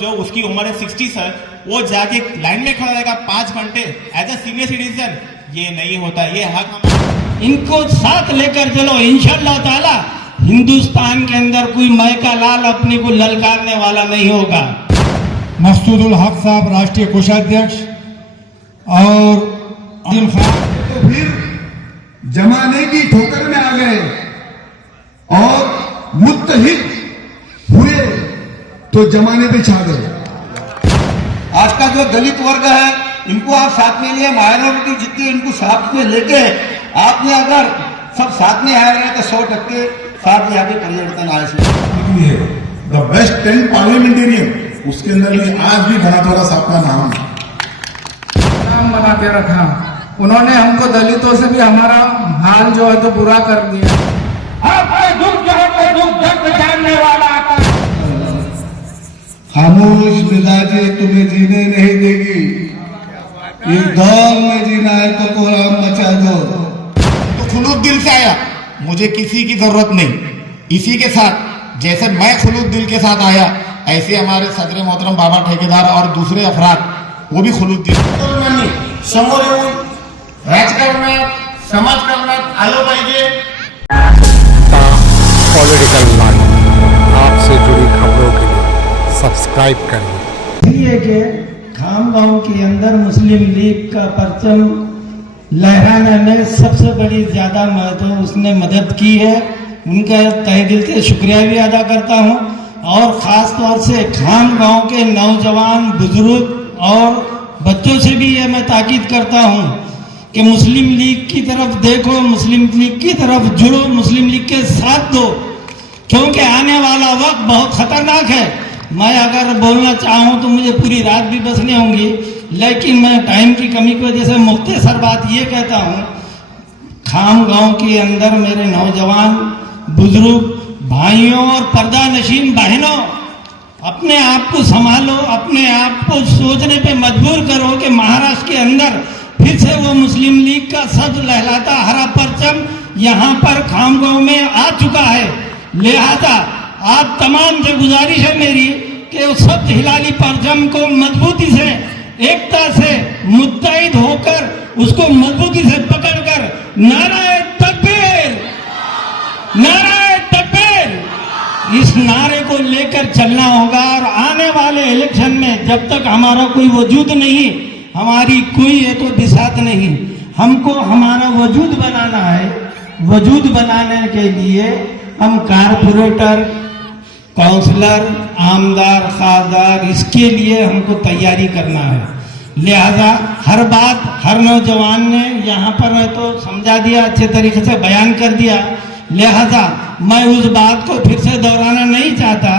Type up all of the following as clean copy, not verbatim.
जो उसकी उम्र है 60 सर, वो जाके लाइन में खड़ा रहेगा 5 घंटे एज ए सीनियर सिटीजन, ये नहीं होता। ये हक इनको साथ लेकर चलो, इंशाअल्लाह ताला हिंदुस्तान के अंदर कोई मैं का लाल अपने को ललकारने वाला नहीं होगा। मकसूदुल हक साहब राष्ट्रीय कोषाध्यक्ष और आदिम खान तो फिर जमाने की ठोकर में आ गए और मुत्तहिद हुए तो जमाने पे छा गए। आज का जो दलित वर्ग है इनको आप साथ में लिए, माइनॉरिटी जितनी इनको साथ में लेके आपने अगर सब साथ में आए हैं तो 100% साथ यहाँ पे परिवर्तन आए। द बेस्ट 10 पार्लियामेंटेरियन, उसके अंदर भी आज भी घनाथोरा साहब का नाम बना के रखा। उन्होंने हमको दलितों से भी हमारा हाल जो है तो बुरा कर दिया। खामोश मिजाजे तुम्हें जीने नहीं देगी, इस दौर में जीना है तो कोहराम मचा दो। तो खुलूस दिल से आया, मुझे किसी की जरूरत नहीं। इसी के साथ जैसे मैं खुलूस दिल के साथ आया, ऐसे हमारे सदर मोहतरम बाबा ठेकेदार और दूसरे अफराद वो भी खुलूस दिल समोर येऊन राजकारणात समाजकारणात आलं पाहिजे। पॉलिटिकल लाइन आपसे जुड़ी खबरों के लिए सब्सक्राइब करिए। इसलिए कि खामगांव के अंदर मुस्लिम लीग का परचम लहराने में सबसे बड़ी ज्यादा उसने मदद की है। उनका तहे दिल से शुक्रिया भी अदा करता हूं और खास तौर से खामगांव के नौजवान, बुजुर्ग और बच्चों से भी यह मैं ताकीद करता हूं कि मुस्लिम लीग की तरफ देखो, मुस्लिम लीग की तरफ जुड़ो, मुस्लिम लीग के साथ दो, क्योंकि आने वाला वक्त बहुत खतरनाक है। मैं अगर बोलना चाहूं तो मुझे पूरी रात भी बसनी होंगी, लेकिन मैं टाइम की कमी की वजह से मुख्तसर बात ये कहता हूं, खामगांव के अंदर मेरे नौजवान, बुजुर्ग भाइयों और पर्दा नशीन बहनों, अपने आप को संभालो, अपने आप को सोचने पे मजबूर करो कि महाराष्ट्र के अंदर फिर से वो मुस्लिम लीग का सद लहलाता हरा परचम यहाँ पर खामगांव में आ चुका है। लिहाजा आप तमाम से गुजारिश है मेरी कि उस सद हिलाली परचम को मजबूती से, एकता से मुत्तहिद होकर उसको मजबूती से पकड़कर नाराए तकबीर, नाराए तकबीर, इस नारे को लेकर चलना होगा। और आने वाले इलेक्शन में जब तक हमारा कोई वजूद नहीं, हमारी कोई एक बिसात नहीं, हमको हमारा वजूद बनाना है। वजूद बनाने के लिए हम कारपोरेटर, काउंसलर, आमदार, खासदार, इसके लिए हमको तैयारी करना है। लिहाजा हर बात हर नौजवान ने यहाँ पर तो समझा दिया, अच्छे तरीके से बयान कर दिया। लिहाजा मैं उस बात को फिर से दोहराना नहीं चाहता।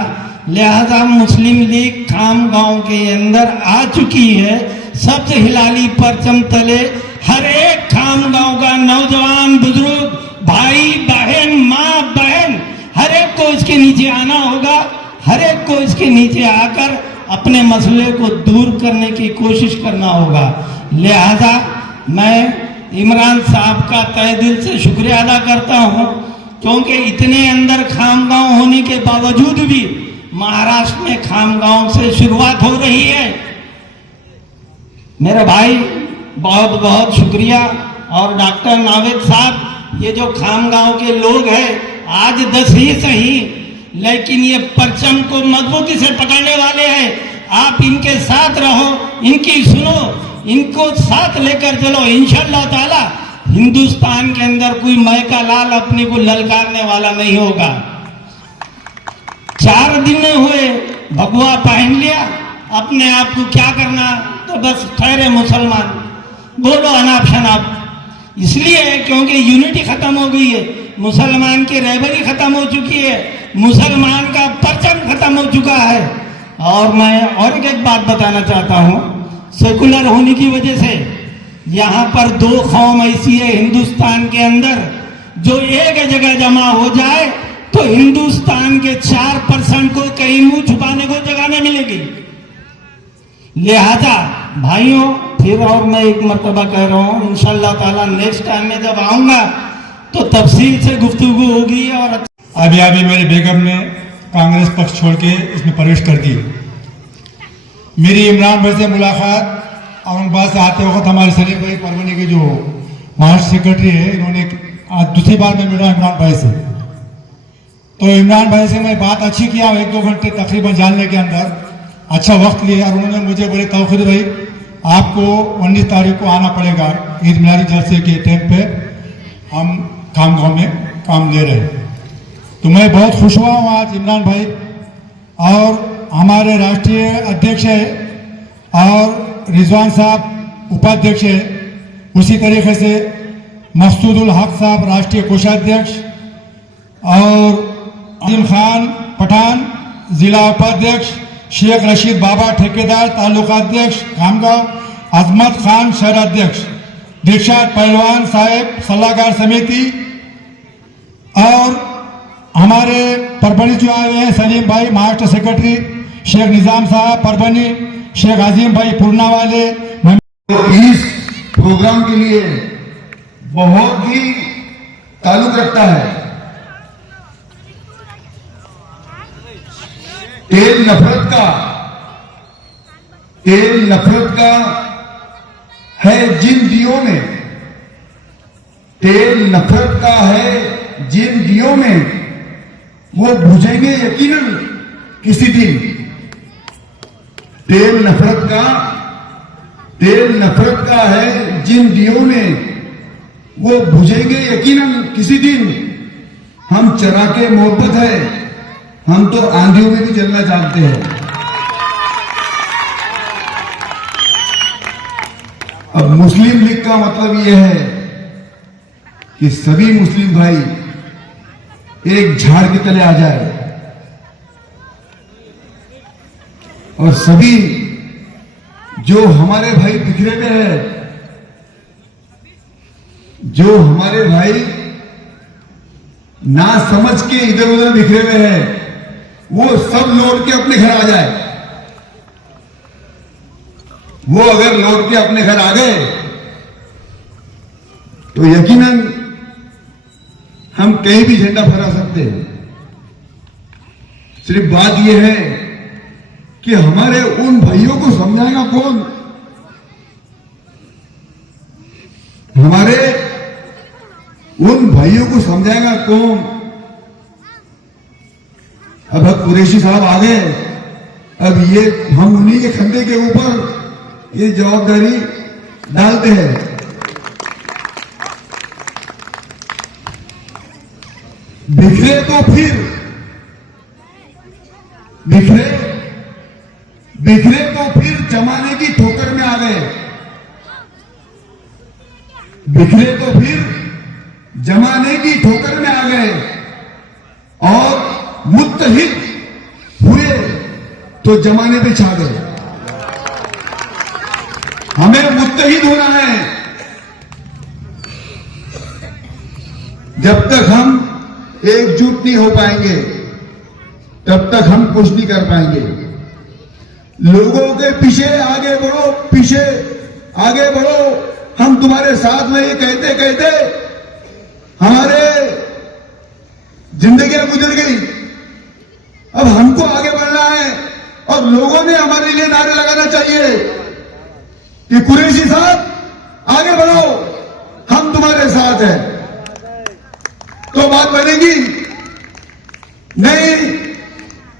लिहाजा मुस्लिम लीग खामगांव के अंदर आ चुकी है। सबसे हिलाली परचम तले हर एक खामगांव का नौजवान, बुजुर्ग, भाई बहन, माँ बहन, हर एक को इसके नीचे आना होगा। हर एक को इसके नीचे आकर अपने मसले को दूर करने की कोशिश करना होगा। लिहाजा मैं इमरान साहब का तहे दिल से शुक्रिया अदा करता हूं, क्योंकि इतने अंदर खामगांव होने के बावजूद भी महाराष्ट्र में खामगांव से शुरुआत हो रही है। मेरे भाई बहुत बहुत शुक्रिया। और डॉक्टर नावेद साहब, ये जो खामगांव के लोग हैं, आज 10 ही सही, लेकिन ये परचम को मजबूती से पकड़ने वाले हैं। आप इनके साथ रहो, इनकी सुनो, इनको साथ लेकर चलो। इंशाअल्लाह ताला हिंदुस्तान के अंदर कोई मैं का लाल अपने को ललकारने वाला नहीं होगा। 4 दिन हुए भगवा पहन लिया, अपने आप को क्या करना, तो बस ठहरे मुसलमान, बोलो अनाप शनाप। इसलिए क्योंकि यूनिटी खत्म हो गई है, मुसलमान की रहबरी खत्म हो चुकी है, मुसलमान का परचम खत्म हो चुका है। और मैं और एक बात बताना चाहता हूं, सेकुलर होने की वजह से यहाँ पर 2 कौम ऐसी है हिंदुस्तान के अंदर, जो एक जगह जमा हो जाए तो हिंदुस्तान के 4% को कहीं मुंह छुपाने को जगह नहीं मिलेगी। लिहाजा भाइयों, फिर और मैं एक मर्तबा कह रहा हूं, इंशाअल्लाह ताला नेक्स्ट टाइम में जब आऊंगा तो तफसील से गुफ्तगू होगी। और अभी मेरी बेगम ने कांग्रेस पक्ष छोड़ के इसमें प्रवेश कर दी। मेरी इमरान भाई से मुलाकात औरंगाबाद से आते वक्त हमारे सलीम भाई परवनी के जो महाराष्ट्र सेक्रेटरी है, इन्होंने आज दूसरी बार मैं मिला इमरान भाई से। तो इमरान भाई से मैं बात अच्छी किया, 1-2 घंटे तकरीबन जानने के अंदर अच्छा वक्त लिया और उन्होंने मुझे बोले तौकीर भाई आपको 19 तारीख को आना पड़ेगा, ईद मिलादी जलसे के टाइम पे हम खामगांव में काम ले रहे हैं। तो मैं बहुत खुश हुआ हूँ आज इमरान भाई और हमारे राष्ट्रीय अध्यक्ष है और रिजवान साहब उपाध्यक्ष है, उसी तरीके से मकसूदुल हक साहब राष्ट्रीय कोषाध्यक्ष और आदिम खान पठान जिला उपाध्यक्ष, शेख रशीद बाबा ठेकेदार तालुकाध्यक्ष खामगांव, अजमत खान शहराध्यक्ष, दिलशाद पहलवान साहेब सलाहकार समिति और हमारे परभणी जो आए हैं सलीम भाई महाराष्ट्र सेक्रेटरी, शेख निजाम साहब परभणी, शेख आजिम भाई पूर्णा वाले। तो इस प्रोग्राम के लिए बहुत ही ताल्लुक रखता है। तेल नफरत का है जिन दियों में, तेल नफरत का है जिन दियों में, वो बुझेंगे यकीनन किसी दिन। तेल नफरत का है जिन दियों में, वो बुझेंगे यकीनन किसी दिन। हम चराके मोहब्बत है, हम तो आंधियों में भी जलना जानते हैं। अब मुस्लिम लीग का मतलब यह है कि सभी मुस्लिम भाई एक झाड़ के तले आ जाए और सभी जो हमारे भाई बिखरे हुए हैं, जो हमारे भाई ना समझ के इधर उधर बिखरे हुए हैं, वो सब लौट के अपने घर आ जाए। वो अगर लौट के अपने घर आ गए तो यकीनन हम कहीं भी झंडा फहरा सकते हैं। सिर्फ बात यह है कि हमारे उन भाइयों को समझाएगा कौन? हमारे उन भाइयों को समझाएगा कौन? अब कुरैशी साहब आ गए, अब ये हम उन्हीं के खंधे के ऊपर ये जवाबदारी डालते हैं। बिखरे तो फिर जमाने की ठोकर में आ गए। बिखरे तो फिर जमाने की ठोकर में आ गए और मुत्तहिद हुए तो जमाने पे छा गए। हमें मुत्तहिद होना है। जब तक हम एकजुट नहीं हो पाएंगे तब तक हम कुछ नहीं कर पाएंगे। लोगों के पीछे आगे बढ़ो, पीछे आगे बढ़ो। हम तुम्हारे साथ में ये कहते कहते हमारे जिंदगियां गुजर गई। अब हमको आगे बढ़ना है और लोगों ने हमारे लिए नारे लगाना चाहिए कि कुरैशी साहब आगे बढ़ो, हम तुम्हारे साथ हैं। तो बात बनेगी। नहीं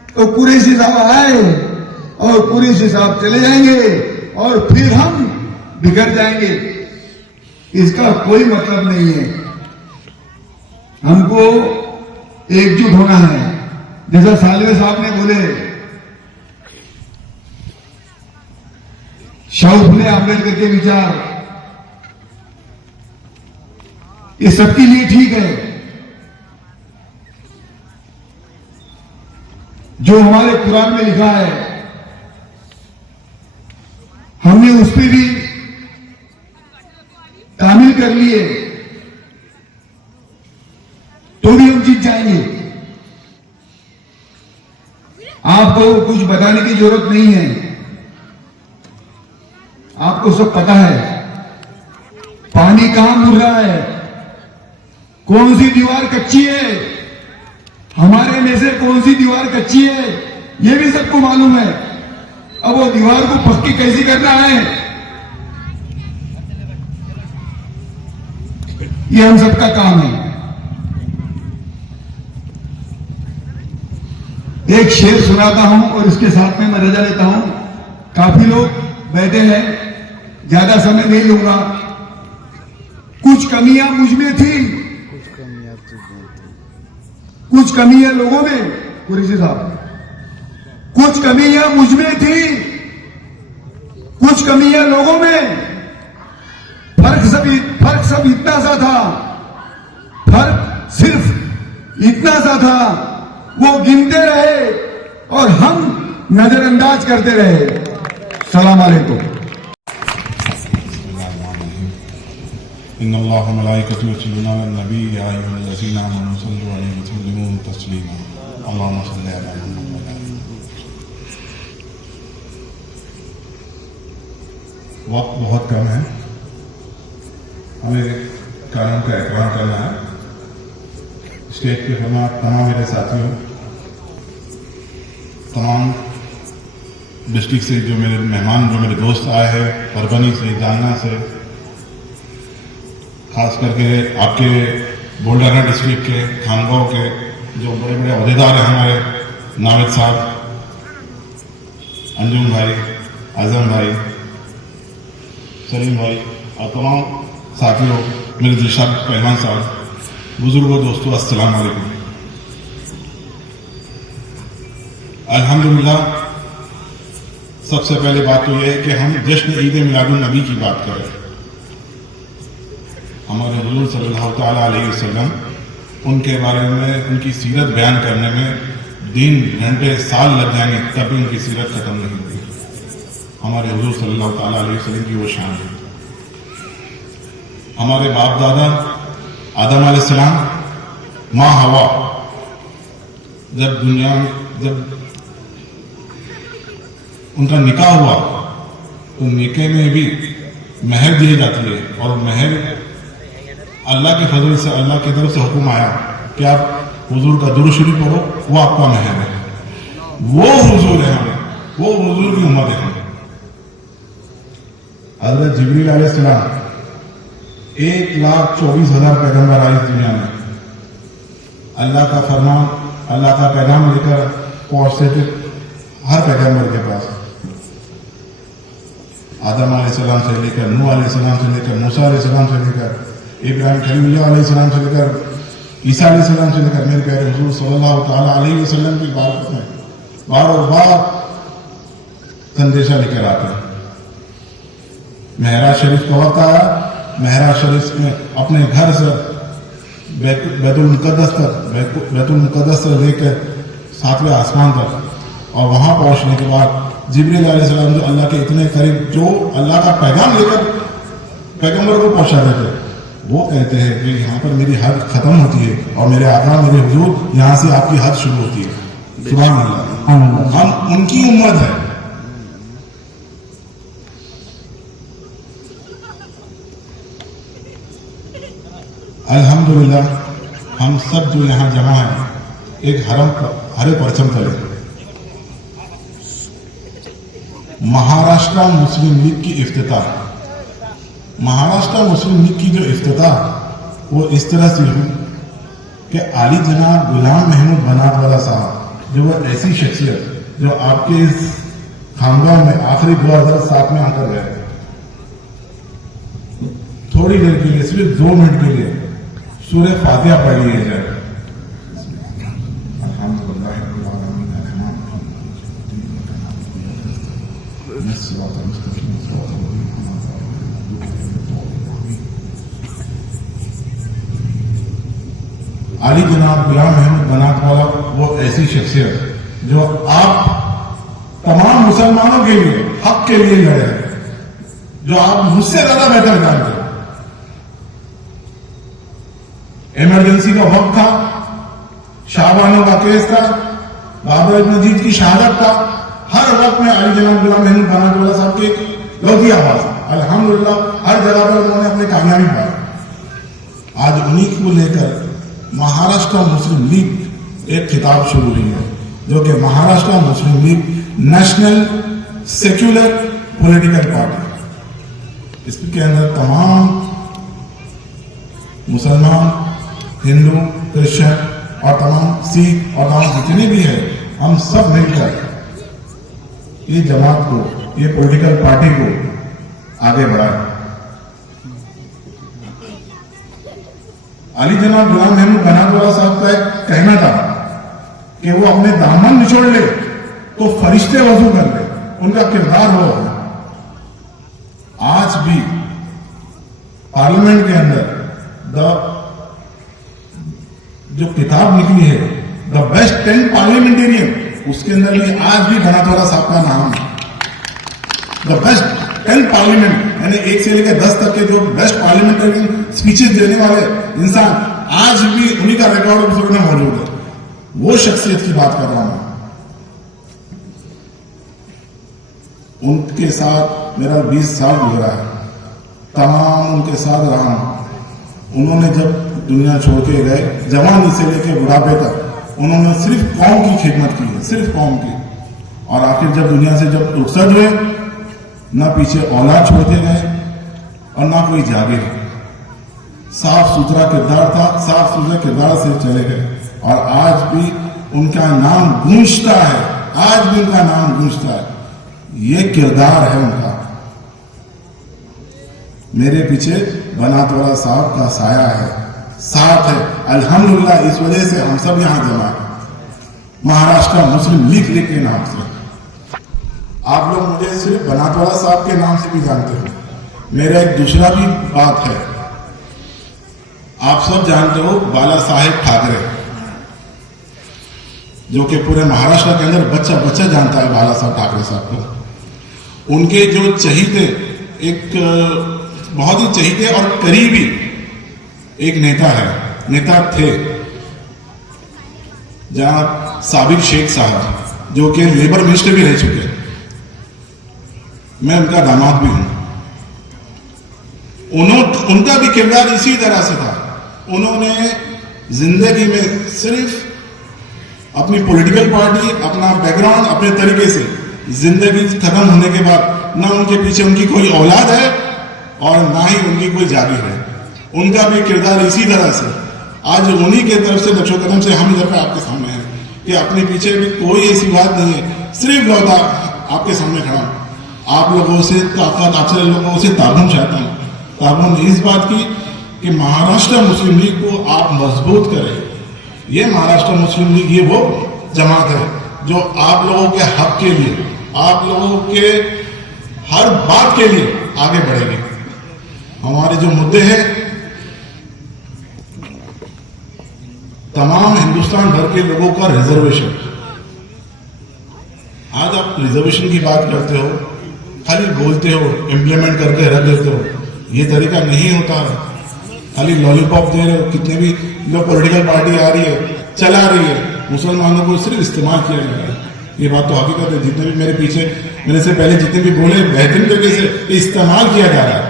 तो कुरैशी साहब आए और कुरैशी साहब चले जाएंगे और फिर हम बिगड़ जाएंगे। इसका कोई मतलब नहीं है। हमको एकजुट होना है। जैसा सालवे साहब ने बोले, शाहू फुले आंबेडकर के विचार ये सबके लिए ठीक है। जो हमारे कुरान में लिखा है हमने उस पर भी तामील कर लिए तो भी हम जीत जाएंगे। आपको कुछ बताने की जरूरत नहीं है, आपको सब पता है। पानी कहां मुड़ रहा है, कौन सी दीवार कच्ची है, हमारे में से कौन सी दीवार कच्ची है, यह भी सबको मालूम है। अब वो दीवार को पक्की कैसी करना है, ये हम सबका काम है। एक शेर सुनाता हूं और इसके साथ में मैं रजा लेता हूं। काफी लोग बैठे हैं, ज्यादा समय नहीं लूंगा। कुछ कमियां मुझ में थी, कुछ कमियां लोगों में, कुरैशी साहब, कुछ कमियां मुझ में थी, कुछ कमियां लोगों में। फर्क सब इतना सा था, फर्क सिर्फ इतना सा था, वो गिनते रहे और हम नजरअंदाज करते रहे। सलाम अलैकुम। इन्नल्लाह व मलाइकतहु युसल्लूना अलन नबी या अय्युहल्लज़ीना आमनू सल्लु अलैहि व सल्लिमू तस्लीमा। अल्लाहुम्मा सल्लि अला मुहम्मद। वक्त बहुत कम है, हमें कानून का एहतराम करना है। स्टेज पे तमाम मेरे साथियों, तमाम डिस्ट्रिक्ट से जो मेरे मेहमान, जो मेरे दोस्त आए हैं, परभनी से, जालना से, खास करके आपके बुलढाना डिस्ट्रिक्ट के, खानगांव के जो बड़े बड़े अहदेदार हैं हमारे, नाविद साहब, अंजुम भाई, आजम भाई, सलीम भाई और तमाम साथियों, मेरे दिलशाद पहलवान साहब, बुजुर्गों, दोस्तों, अस्सलाम वालेकुम। अल्हम्दुलिल्लाह, सबसे पहले बात तो यह है कि हम जश्न ईद मिलादुन नबी की बात करें। हमारे हुजूर सल्लल्लाहु ताला अलैहि वसल्लम, उनके बारे में, उनकी सीरत बयान करने में दिन, घंटे, साल लग जाएंगे, तब भी उनकी सीरत खत्म नहीं होगी। हमारे हुजूर सल्लल्लाहु ताला अलैहि वसल्लम की वो शान है। हमारे बाप दादा आदम अलैहिस्सलाम, माँ हवा, जब उनका निकाह हुआ तो निकाह में भी महर दी जाती है, और महर अल्लाह के फजल से, अल्लाह की तरफ से हुक्म आया कि आप हुजूर का दुरूद शरीफ पढ़ो, वो आपका महर है। वो हुजूर है हमें, वो हुजूर की उम्मत है। हजरत जिब्रील अलैहिस्सलाम 1,24,000 पैगंबर आए इस दुनिया में, अल्लाह का फरमान, अल्लाह का पैगाम लेकर पहुंचते थे हर पैगंबर के पास। आदम अलैहिस्सलाम से लेकर, नूह अलैहिस्सलाम से लेकर, मूसा अलैहिस्सलाम से लेकर, इब्राहिम खलीलुल्लाह अलैहिस्सलाम से लेकर, ईसा अलैहिस्सलाम से लेकर, मेरे प्यारे हुजूर सल्लल्लाहु ताला अलैहि वसल्लम की बात में बार और बार संदेशा लेकर आते हैं। महराज शरीफ का वक्त आया, महराज शरीफ में अपने घर से बैतुल मुकद्दस से लेकर 7वें आसमान तक, और वहां पहुंचने के बाद जिब्रील अलैहिस्सलाम जो अल्लाह के इतने करीब, जो अल्लाह का पैगाम लेकर पैगंबर को पहुंचाते थे, वो कहते हैं कि यहाँ पर मेरी हद खत्म होती है और मेरे आका, मेरे हुजूर, यहाँ से आपकी हद शुरू होती है। सुभान अल्लाह, हम उनकी उम्मत है। अल्हम्दुलिल्लाह, हम सब जो यहाँ जमा है, एक हरे परचम तले महाराष्ट्र मुस्लिम लीग की इफ्तिताह। महाराष्ट्र मुस्लिम लीग की जो इफ्तिताह, वो इस तरह से हुई कि आली जनाब गुलाम महमूद बनातवाला साहब, जो वो ऐसी शख्सियत जो आपके इस खानगांव में आखिरी 2007 में आकर गए, थोड़ी देर के लिए, सिर्फ 2 मिनट के लिए सूरह फातिहा पढ़ ली जाए। अली जनाब गुलाम महमूद बनातवाला वो ऐसी शख्सियत जो आप तमाम मुसलमानों के लिए, हक के लिए लड़े, जो आप मुझसे ज्यादा बेहतर जानते। इमरजेंसी का वक्त था, शाहबानों का केस था, बाबर मजीद की शहादत था, हर वक्त में अली जनाब गुलाम महमूद बनातवाला साहब की लौकी आवाज। अल्हम्दुलिल्लाह, हर जगह पर उन्होंने अपनी कामयाबी पाई। आज उन्हीं को लेकर महाराष्ट्र मुस्लिम लीग एक खिताब शुरू हुई है, जो कि Maharashtra Muslim League national secular political party. इसके अंदर तमाम मुसलमान, हिंदू, क्रिश्चियन और तमाम सिख और तमाम जितने भी है, हम सब मिलकर ये जमात को, ये पॉलिटिकल पार्टी को आगे बढ़ाए। अली जनाब गुलाम अहमद बनातुल्लाह साहब का एक कहना था कि वो अपने दामन निचोड़ ले तो फरिश्ते वजू कर ले, उनका किरदार वो है। आज भी पार्लियामेंट के अंदर जो किताब निकली है द बेस्ट 10 पार्लियामेंटेरियन, उसके अंदर भी आज भी बनातुल्लाह साहब का नाम है। द बेस्ट 10 पार्लियामेंट, यानी 1 से लेकर 10 तक के जो बेस्ट पार्लियामेंटेरियन स्पीचेस देने वाले इंसान, आज भी उन्हीं का रिकॉर्ड उसमें मौजूद है। वो शख्सियत की बात कर रहा हूं। उनके साथ मेरा 20 साल गुजरा है, तमाम उनके साथ रहा हूं। उन्होंने जब दुनिया छोड़ के गए, जवानी से लेकर बुढ़ापे तक उन्होंने सिर्फ कौम की खिदमत की है, सिर्फ कौम की। और आखिर जब दुनिया से जब रुखसत हुए, ना पीछे औलाद छोड़ के गए और ना कोई जागे। साफ सुथरा किरदार था, साफ सुथरे किरदार से चले गए और आज भी उनका नाम गूंजता है, आज भी उनका नाम गूंजता है। ये किरदार है उनका। मेरे पीछे बनातुल्लाह साहब का साया है, साथ है। अल्हम्दुलिल्लाह इस वजह से हम सब यहां जमा है, महाराष्ट्र मुस्लिम लीग के नाम से। आप लोग मुझे सिर्फ बनातुल्लाह साहब के नाम से भी जानते हो। मेरा एक दूसरा भी बात है, आप सब जानते हो बाला साहेब ठाकरे, जो कि पूरे महाराष्ट्र के अंदर बच्चा बच्चा जानता है बाला साहब ठाकरे साहब को। उनके जो चहीते, एक बहुत ही चहीते और करीबी एक नेता है, नेता थे जनाब साबिर शेख साहब, जो कि लेबर मिनिस्टर भी रह चुके हैं। मैं उनका दामाद भी हूं। उनका भी किरदार इसी तरह से था। उन्होंने जिंदगी में सिर्फ अपनी पॉलिटिकल पार्टी, अपना बैकग्राउंड, अपने तरीके से जिंदगी खत्म होने के बाद ना उनके पीछे उनकी कोई औलाद है और ना ही उनकी कोई जागीर है। उनका भी किरदार इसी तरह से। आज उन्हीं के तरफ से नक्शो कदम से हम इधर पे आपके सामने हैं कि अपने पीछे भी कोई ऐसी बात नहीं है, सिर्फ लौटा आपके सामने खड़ा हूं। आप लोगों से ताकत, आपसे लोगों से ताबन चाहता हूं। ताबन इस बात की कि महाराष्ट्र मुस्लिम लीग को आप मजबूत करें। ये महाराष्ट्र मुस्लिम लीग ये वो जमात है जो आप लोगों के हक के लिए, आप लोगों के हर बात के लिए आगे बढ़ेगी। हमारे जो मुद्दे हैं, तमाम हिंदुस्तान भर के लोगों का रिजर्वेशन। आज आप रिजर्वेशन की बात करते हो, खाली बोलते हो, इम्प्लीमेंट करके रख देते हो। ये तरीका नहीं होता। खाली लॉलीपॉप दे रहे हो। कितने भी लोग पॉलिटिकल पार्टी आ रही है, चला रही है, मुसलमानों को सिर्फ इस्तेमाल किया जा रहा है। ये बात तो हकीकत है। जितने भी मेरे पीछे, मेरे से पहले जितने भी बोले, बेहतरीन तरीके से इस्तेमाल किया जा रहा है।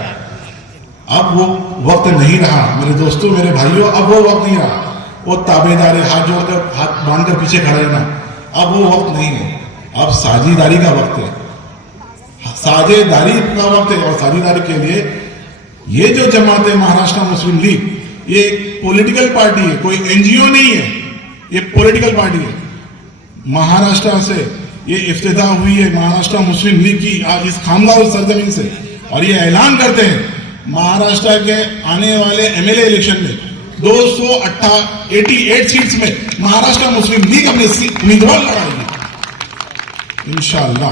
अब वो वक्त नहीं रहा मेरे दोस्तों, मेरे भाइयों, अब वो वक्त नहीं रहा। वो ताबेदारी, हाथ जोड़कर, हाथ बांधकर पीछे खड़ा रहना, अब वो वक्त नहीं है। अब साझेदारी का वक्त है, साझेदारी का वक्त है। और साझेदारी के लिए ये जो जमात है महाराष्ट्र मुस्लिम लीग, ये एक पॉलिटिकल पार्टी है, कोई एनजीओ नहीं है, ये पॉलिटिकल पार्टी है। महाराष्ट्र से ये इफ्तिताह हुई है महाराष्ट्र मुस्लिम लीग की इस खामगांव सरजमीन से। और ये ऐलान करते हैं महाराष्ट्र के आने वाले एमएलए इलेक्शन में 288 सीट्स में महाराष्ट्र मुस्लिम लीग अपने उम्मीदवार लड़ाएगी इंशाअल्लाह।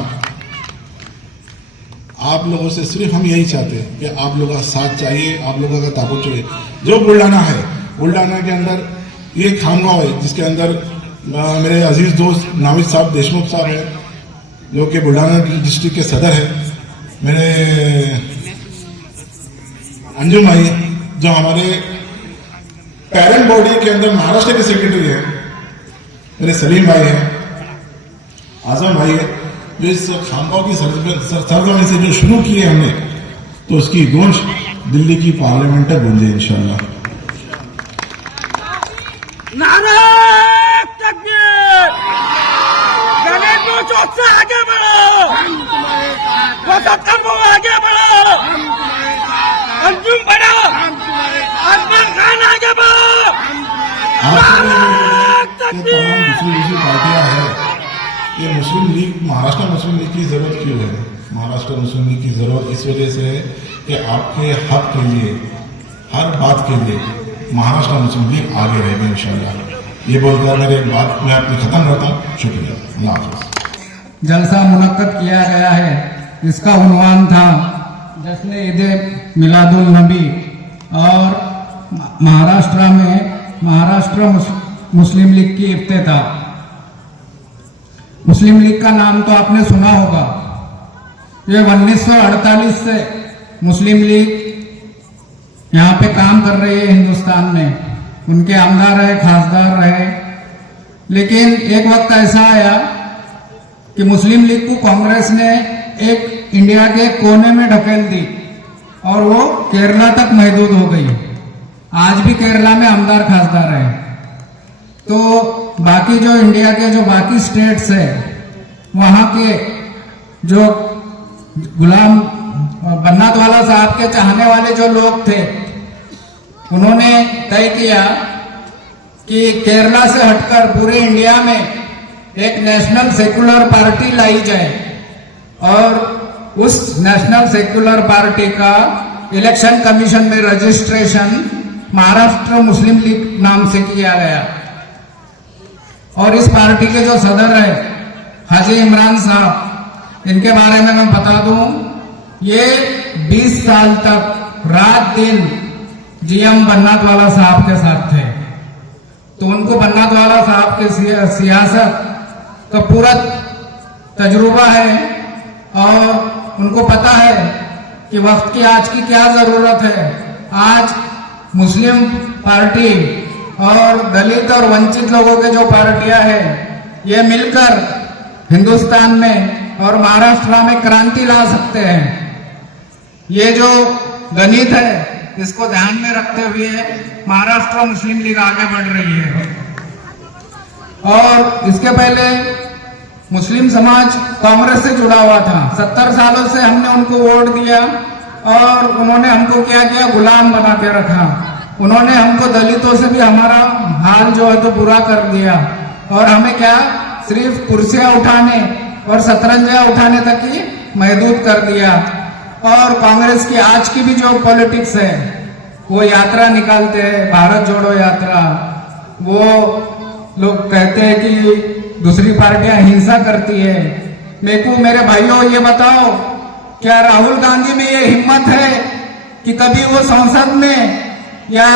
आप लोगों से सिर्फ हम यही चाहते हैं कि आप लोगों का साथ चाहिए, आप लोगों का ताबूत चाहिए। जो बुल्डाना है, बुल्डाना के अंदर ये खामगांव है जिसके अंदर मेरे अजीज दोस्त नाविद साहब देशमुख साहब है, जो कि बुल्डाना डिस्ट्रिक्ट के सदर है। मेरे अंजुम भाई जो हमारे पेरेंट बॉडी के अंदर महाराष्ट्र के सेक्रेटरी है, मेरे सलीम भाई हैं, आजम भाई है, जो इस खामगांव की सरजमीन से जो शुरू किए हमने, तो उसकी गूंज दिल्ली की पार्लियामेंट तक गूंजे इंशाअल्लाह। आगे बढ़ो। सत्तर को आगे बढ़ो, अंजुम बढ़ो, आसमान खान आगे बढ़ो। तमाम दूसरी पार्टियां हैं, ये मुस्लिम लीग, महाराष्ट्र मुस्लिम लीग की जरूरत क्यों है? महाराष्ट्र मुस्लिम लीग की जरूरत इस वजह से है कि आपके हक के लिए, हर बात के लिए महाराष्ट्र मुस्लिम लीग आगे रहेगी इंशाल्लाह। ये बोलकर मेरे बात मैं अपनी खत्म करता हूँ। शुक्रिया, अल्लाह हाफ़िज़। जलसा मुनक्कद किया गया है, इसका उन्वान था जश्न ईद मिलादुल नबी, और महाराष्ट्र में महाराष्ट्र मुस्लिम लीग की इफ्तिताह। मुस्लिम लीग का नाम तो आपने सुना होगा। ये 1948 से मुस्लिम लीग यहाँ पे काम कर रही है हिंदुस्तान में, उनके आमदार रहे, खासदार रहे। लेकिन एक वक्त ऐसा आया कि मुस्लिम लीग को कांग्रेस ने एक इंडिया के कोने में ढकेल दी और वो केरला तक महदूद हो गई। आज भी केरला में आमदार खासदार है। तो बाकी जो इंडिया के जो बाकी स्टेट्स है, वहां के जो गुलाम बन्नातवाला साहब के चाहने वाले जो लोग थे, उन्होंने तय किया कि केरला से हटकर पूरे इंडिया में एक नेशनल सेक्युलर पार्टी लाई जाए, और उस नेशनल सेक्युलर पार्टी का इलेक्शन कमीशन में रजिस्ट्रेशन महाराष्ट्र मुस्लिम लीग नाम से किया गया। और इस पार्टी के जो सदर है हाजी इमरान साहब, इनके बारे में मैं बता दूं, ये 20 साल तक रात दिन जीएम बन्नातवाला साहब के साथ थे। तो उनको बन्नातवाला साहब के सियासत का पूरा तजुर्बा है, और उनको पता है कि वक्त की आज की क्या जरूरत है। आज मुस्लिम पार्टी और दलित और वंचित लोगों के जो पार्टियां हैं, ये मिलकर हिंदुस्तान में और महाराष्ट्र में क्रांति ला सकते हैं। ये जो गणित है, इसको ध्यान में रखते हुए महाराष्ट्र मुस्लिम लीग आगे बढ़ रही है। और इसके पहले मुस्लिम समाज कांग्रेस से जुड़ा हुआ था। 70 सालों से हमने उनको वोट दिया, और उन्होंने हमको क्या किया, गुलाम बना के रखा। उन्होंने हमको दलितों से भी हमारा हाल जो है तो बुरा कर दिया, और हमें क्या सिर्फ कुर्सियां उठाने और शतरंजियां उठाने तक ही महदूद कर दिया। और कांग्रेस की आज की भी जो पॉलिटिक्स है, वो यात्रा निकालते हैं, भारत जोड़ो यात्रा। वो लोग कहते हैं कि दूसरी पार्टियां हिंसा करती है। मेरे को, मेरे भाइयों, ये बताओ, क्या राहुल गांधी में ये हिम्मत है कि कभी वो संसद में या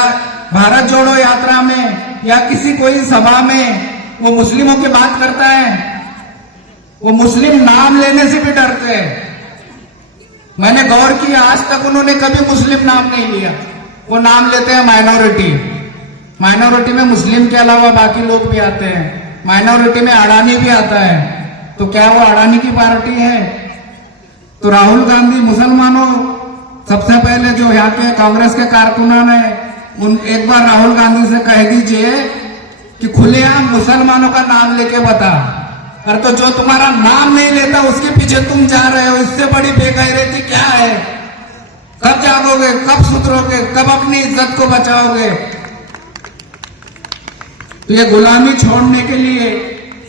भारत जोड़ो यात्रा में या किसी कोई सभा में वो मुस्लिमों की बात करता है? वो मुस्लिम नाम लेने से भी डरते हैं। मैंने गौर किया, आज तक उन्होंने कभी मुस्लिम नाम नहीं लिया। वो नाम लेते हैं माइनॉरिटी। माइनॉरिटी में मुस्लिम के अलावा बाकी लोग भी आते हैं। माइनॉरिटी में अडानी भी आता है। तो क्या वो अडानी की पार्टी है? तो राहुल गांधी मुसलमानों, सबसे पहले जो यहाँ के कांग्रेस के कारकुनान है, उन एक बार राहुल गांधी से कह दीजिए कि खुलेआम मुसलमानों का नाम लेके बता। अरे तो जो तुम्हारा नाम नहीं लेता उसके पीछे तुम जा रहे हो, इससे बड़ी बेगैरती क्या है? कब जागोगे, कब सुधरोगे, कब अपनी इज्जत को बचाओगे? तो ये गुलामी छोड़ने के लिए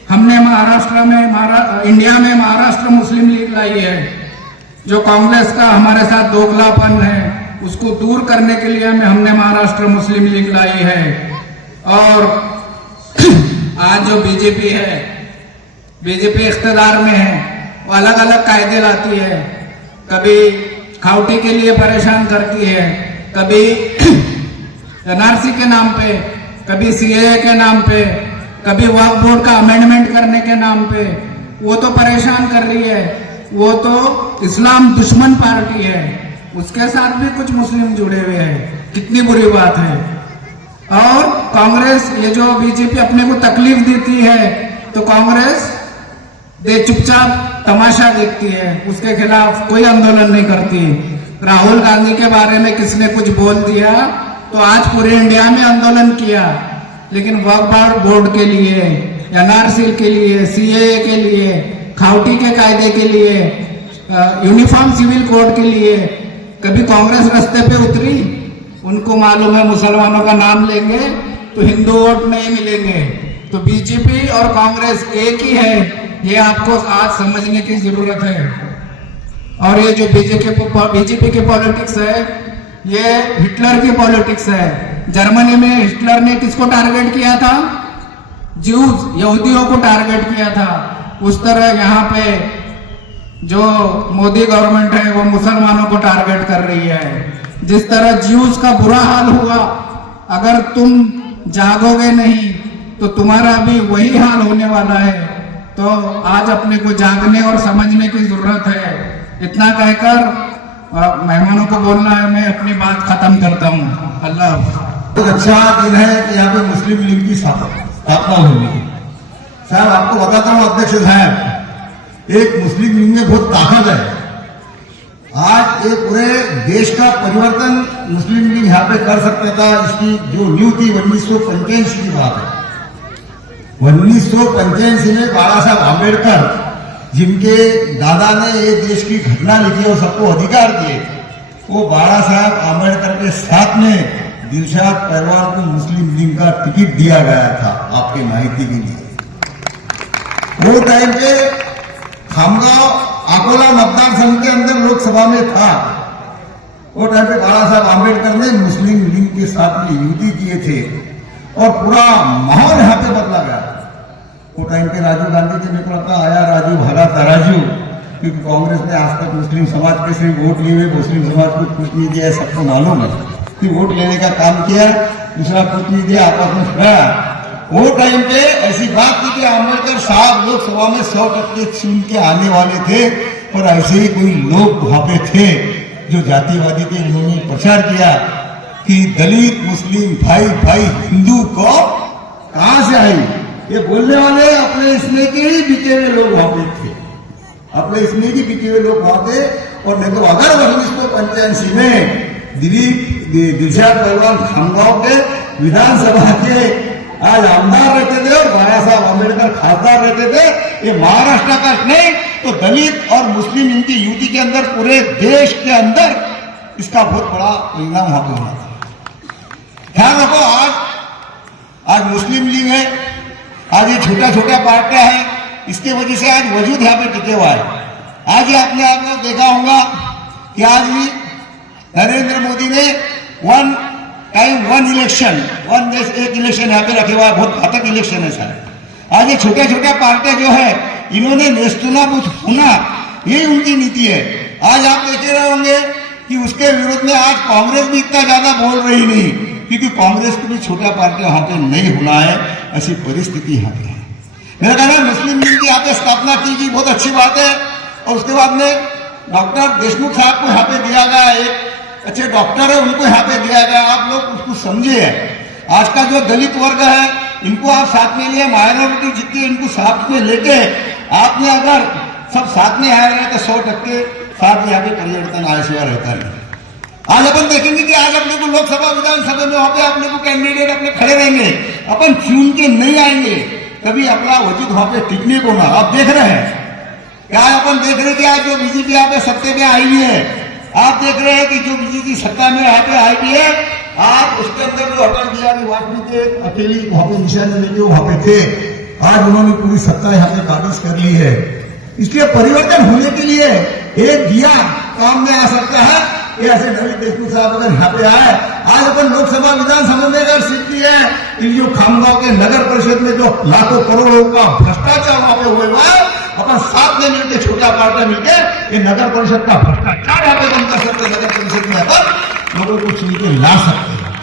हमने महाराष्ट्र में, इंडिया में महाराष्ट्र मुस्लिम लीग लाई है। जो कांग्रेस का हमारे साथ दोगलापन है, उसको दूर करने के लिए हमने महाराष्ट्र मुस्लिम लीग लाई है। और आज जो बीजेपी है, बीजेपी इख्तियार में है, वो अलग अलग कायदे लाती है। कभी खाउटी के लिए परेशान करती है, कभी एनआरसी के नाम पे, कभी सीएए के नाम पे, कभी वक्फ बोर्ड का अमेंडमेंट करने के नाम पे। वो तो परेशान कर रही है। वो तो इस्लाम दुश्मन पार्टी है, उसके साथ भी कुछ मुस्लिम जुड़े हुए हैं। कितनी बुरी बात है। और कांग्रेस, ये जो बीजेपी अपने को तकलीफ देती है, तो कांग्रेस चुपचाप तमाशा देखती है, उसके खिलाफ कोई आंदोलन नहीं करती। राहुल गांधी के बारे में किसने कुछ बोल दिया तो आज पूरे इंडिया में आंदोलन किया, लेकिन वक्फ बोर्ड के लिए, एनआरसी के लिए, सीएए के लिए, खाउटी के कायदे के लिए, यूनिफॉर्म सिविल कोड के लिए कभी कांग्रेस रास्ते पे उतरी? उनको मालूम है मुसलमानों का नाम लेंगे तो हिंदू वोट नहीं मिलेंगे। तो बीजेपी और कांग्रेस एक ही है, ये आपको आज समझने की जरूरत है। और ये जो बीजेपी की पॉलिटिक्स है, ये हिटलर की पॉलिटिक्स है। जर्मनी में हिटलर ने किसको टारगेट किया था? ज्यूज, यहूदियों को टारगेट किया था। उस तरह यहाँ पे जो मोदी गवर्नमेंट है वो मुसलमानों को टारगेट कर रही है। जिस तरह ज्यूज का बुरा हाल हुआ, अगर तुम जागोगे नहीं तो तुम्हारा भी वही हाल होने वाला है। तो आज अपने को जागने और समझने की जरूरत है। इतना कहकर मेहमानों को बोलना है, मैं अपनी बात खत्म करता हूँ। अल्लाह। बहुत अच्छा दिन है कि यहाँ पे मुस्लिम लीग की स्थापना हुई है। साहब आपको बताता हूँ अध्यक्ष साहब, एक मुस्लिम लीग में बहुत ताकत है। आज एक पूरे देश का परिवर्तन मुस्लिम लीग यहाँ पे कर सकता था। इसकी जो न्यू थी 1985 की बात है। 1985 में बाबा साहब आम्बेडकर, जिनके दादा ने ये देश की घटना लिखी और सबको अधिकार दिए, वो बाबा साहब आम्बेडकर के साथ में दिलशाद पहलवान को मुस्लिम लीग का टिकट दिया गया था आपके माहिती के लिए। वो टाइम पे खामगांव अकोला मतदान संघ के अंदर लोकसभा में था। वो टाइम पे बाबा साहब आम्बेडकर ने मुस्लिम लीग के साथ में युति किए थे और पूरा माहौल यहाँ पे बदला गया। वो टाइम पे राजीव गांधी जी ने कहता आया राजू भला तराजू, क्योंकि कांग्रेस ने आज तक मुस्लिम समाज के सिर्फ वोट लिए हुए, मुस्लिम समाज को कुछ नहीं दिया, सबको मालूम है कि वोट लेने का काम किया, दूसरा कुछ नहीं दिया, आपस में खड़ा। वो टाइम पे ऐसी बात थी कि आम्बेडकर साहब लोकसभा में 100% चुन के आने वाले थे, और ऐसे ही कोई लोग वहां पे थे जो जातिवादी थे। उन्होंने प्रचार किया कि दलित मुस्लिम भाई भाई हिंदू को कहां से आई, ये बोलने वाले अपने इसमें के ही बिके हुए लोग वहां पे थे, अपने इसमें ही बिके हुए लोग वहां थे। और नहीं तो अगर 1985 में दिलशाद पहलवान खामगांव के विधानसभा के आज आमदार रहते थे और बाबा साहब आम्बेडकर खासदार रहते थे, ये महाराष्ट्र का नहीं तो दलित और मुस्लिम इनकी युति के अंदर पूरे देश के अंदर इसका बहुत बड़ा परिणाम वहां पर होना था। ध्यान रखो, आज मुस्लिम लीग है, आज ये छोटा छोटा पार्टियां हैं, इसके वजह से आज वजूद यहाँ पे टिके हुआ है। आज ही आपने आपने देखा होगा कि आज भी नरेंद्र मोदी ने वन इलेक्शन, वन देश एक इलेक्शन यहाँ पे रखे हुआ है। बहुत घातक इलेक्शन है सर। आज ये छोटे छोटे पार्टियां जो है, इन्होंने नेस्तनाबूद होना, यही उनकी नीति है। आज आप देखे रहे होंगे कि उसके विरोध में आज कांग्रेस भी इतना ज्यादा बोल रही नहीं, क्योंकि कांग्रेस को भी छोटा पार्टी वहां पे नहीं होना है, ऐसी परिस्थिति यहाँ पे है। मेरा कहना है मुस्लिम लीग की यहाँ पे स्थापना की गई, बहुत अच्छी बात है। और उसके बाद में डॉक्टर देशमुख साहब को यहाँ पे दिया गया, एक अच्छे डॉक्टर है उनको यहाँ पे दिया गया। आप लोग उसको समझिए, आज का जो दलित वर्ग है इनको आप साथ में लिए, माइनॉरिटी जितनी इनको साथ में लेके आपने अगर सब साथ में आए रहे तो 100% साथ यहाँ पे परिवर्तन आया सिवा रहता है। आज अपन देखेंगे कि आज अपने को लोकसभा विधानसभा में वहां पे अपने को कैंडिडेट अपने खड़े रहेंगे, अपन चुन के नहीं आएंगे, कभी अपना वजूद वहां पे टिकने को ना। आप देख रहे हैं क्या, अपन देख रहे हैं कि आज जो बीजेपी यहाँ पे सत्ते में आई हुई है, आप देख रहे हैं कि जो बीजेपी सत्ता में यहाँ पे आई हुई है, आज उसके अंदर जो अटल बिहारी वाजपेयी थे अकेली वहां पे निशाने लेके वहां पे थे, आज उन्होंने पूरी सत्ता यहाँ पे काबिज कर ली है। इसलिए परिवर्तन होने के लिए एक दिया काम में आ सकता है। ये ऐसे नवीन देशमुख साहब अगर यहाँ पे आए, आज अपन लोकसभा विधानसभा में अगर सीट दी है, जो खामगांव के नगर परिषद में जो लाखों करोड़ों का भ्रष्टाचार वहां पे हुआ है, अपन साथ में मिलकर छोटा पार्टी मिलकर ये नगर परिषद का भ्रष्टाचार यहाँ पे बंद कर सकते, नगर परिषद में अपन लोगों को चुन के ला सकते हैं।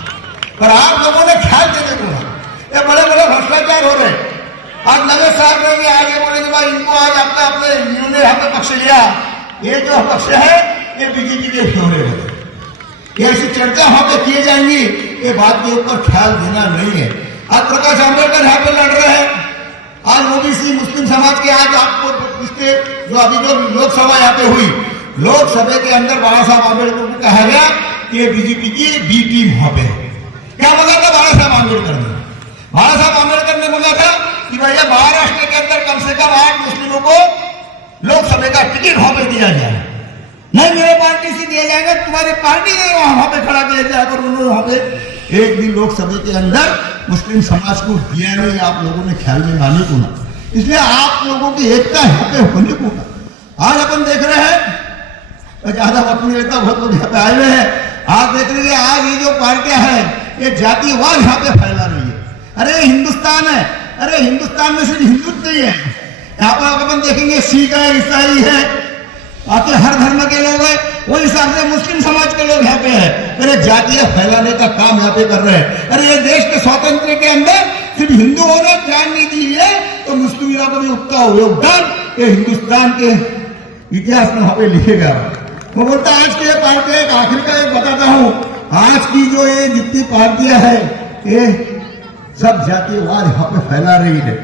पर आप लोगों ने ख्याल देने को ये बड़े बड़े भ्रष्टाचार हो रहे। आज नगर साहब रहेंगे, आज ये बोलेंगे भाई इनको आज अपने इन्होंने यहाँ पे पक्ष लिया, ये जो पक्ष है ये बीजेपी के हो रहे हैं, ये ऐसी चर्चा वहां पे किए जाएंगी, ये बात के ऊपर ख्याल देना नहीं है। आज प्रकाश आंबेडकर यहाँ पे लड़ रहे हैं, आज ओबीसी मुस्लिम समाज के आज आपको इसके जो अभी जो लोकसभा यहाँ पे हुई, लोकसभा के अंदर बाबा साहब आंबेडकर को कहा गया कि ये बीजेपी की बी टीम वहां पे। क्या बोला था बाबा साहब आंबेडकर ने? बाबा साहब आंबेडकर ने बोला था कि भैया महाराष्ट्र के अंदर कम से कम 8 मुस्लिमों को लोकसभा का टिकट वहां पे दिया जाए, नहीं मेरे पार्टी से दिया जाएगा, तुम्हारी पार्टी नहीं वहां पे खड़ा किया जाएगा। उन्होंने वहां पे एक भी लोकसभा के अंदर मुस्लिम समाज को दिया नहीं, आप लोगों ने ख्याल में लाने को ना, इसलिए आप लोगों की एकता यहाँ पे होने को ना। आज अपन देख रहे हैं, ज्यादा वक्त नहीं लेता, बहुत लोग यहाँ पे आए हुए हैं, आज देख रहे हैं आज ये जो पार्टियां हैं ये जातिवाद यहाँ पे फैला रही है। अरे हिंदुस्तान है, अरे हिंदुस्तान में सिर्फ हिंदू नहीं है, यहाँ पर अपन देखेंगे सिख है, ईसाई है, आपके हर धर्म के लोग हैं, वही हिसाब से मुस्लिम समाज के लोग यहाँ पे है। अरे जातियां फैलाने का काम यहाँ पे कर रहे हैं। अरे ये देश के स्वतंत्र के अंदर सिर्फ हिंदुओं ने जान नहीं दी है, तो मुस्लिम का भी उतना योगदान ये हिंदुस्तान के इतिहास में वहां पे लिखेगा। वो बोलता आज की पार्टी एक आखिर का एक बताता हूं, आज की जो ये जितनी पार्टियां है ये सब जातिवाद यहाँ पे फैला रही है।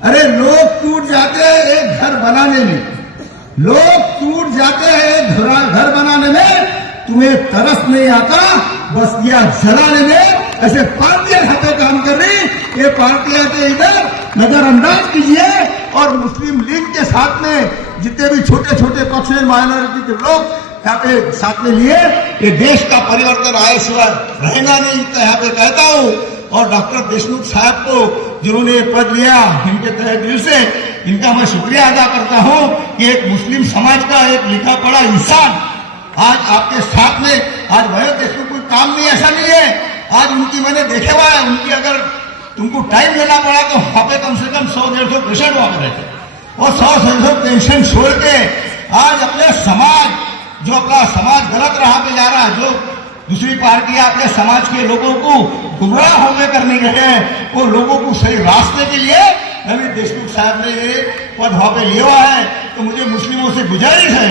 अरे लोग टूट जाते हैं एक घर बनाने में, लोग टूट जाते हैं घर बनाने में, तुम्हें तरस नहीं आता बस्तियां जलाने में। ऐसे पार्टियां यहाँ पे काम कर रही, ये पार्टियां के इधर नजरअंदाज कीजिए, और मुस्लिम लीग के साथ में जितने भी छोटे छोटे पक्ष हैं, माइनॉरिटी के लोग यहाँ पे साथ में लिए, ये देश का परिवर्तन आए सिवाय रहेगा नहीं, तो यहाँ पे कहता हूँ। और डॉक्टर देशमुख साहब को जिन्होंने पद लिया, इनके तहे दिल से इनका मैं शुक्रिया अदा करता हूं कि एक मुस्लिम समाज का एक लिखा पढ़ा इंसान आज आपके साथ में, आज भैया देशमुख कोई काम नहीं ऐसा नहीं है, आज उनकी मैंने देखे हुआ है, उनकी अगर तुमको टाइम लेना पड़ा तो वहां पे कम से कम 100-150 पेशेंट वहां पे रहते, और 100-150 पेशेंट छोड़ के आज अपने समाज, जो अपना समाज गलत राह पे जा रहा है, जो दूसरी पार्टियां अपने समाज के लोगों को गुमराह होने करने गए हैं, वो लोगों को सही रास्ते के लिए नवीन देशमुख साहब ने ये पद वहां पे लिया है। तो मुझे मुस्लिमों से गुजारिश है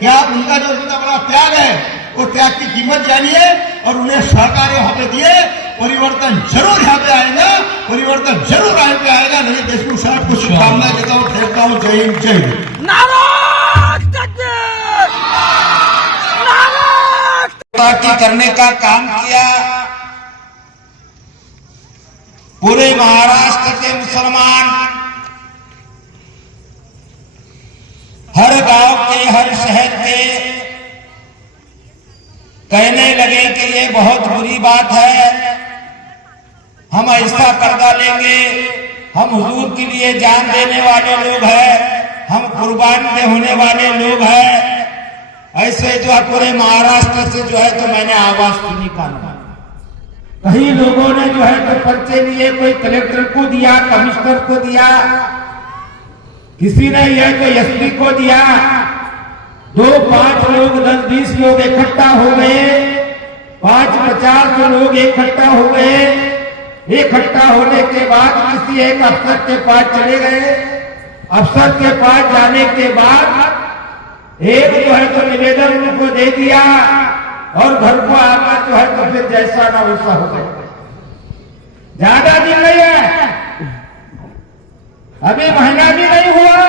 कि आप उनका जो इतना बड़ा त्याग है, वो त्याग की कीमत जानिए और उन्हें सरकार यहाँ पे दिए, परिवर्तन जरूर यहाँ पे आएगा, परिवर्तन जरूर यहाँ पे आएगा। नवीन देशमुख साहब को शुभकामनाएं देता हूँ, ठहरता हूँ। जय हिंद, जय हिंद। पार्टी करने का काम किया, पूरे महाराष्ट्र के मुसलमान हर गांव के, हर शहर के कहने लगे कि ये बहुत बुरी बात है, हम ऐसा कर डालेंगे, हम हुजूर के लिए जान देने वाले लोग हैं, हम कुर्बान होने वाले लोग हैं। ऐसे जो है पूरे महाराष्ट्र से जो है तो मैंने आवाज सुनी पाना। कई लोगों ने जो है तो पर्चे लिए, कोई कलेक्टर को दिया, कमिश्नर को दिया, किसी ने यह तो एसपी को दिया। 2-5 लोग, 10-20 लोग इकट्ठा हो गए, 5-50 लोग इकट्ठा हो गए। इकट्ठा होने के बाद किसी एक अफसर के पास चले गए। अफसर के पास जाने के बाद एक जो है तो निवेदन उनको दे दिया, और घर को आकर जो है तो फिर जैसा ना वैसा हो गया। ज्यादा दिन नहीं है, अभी महीना भी नहीं हुआ,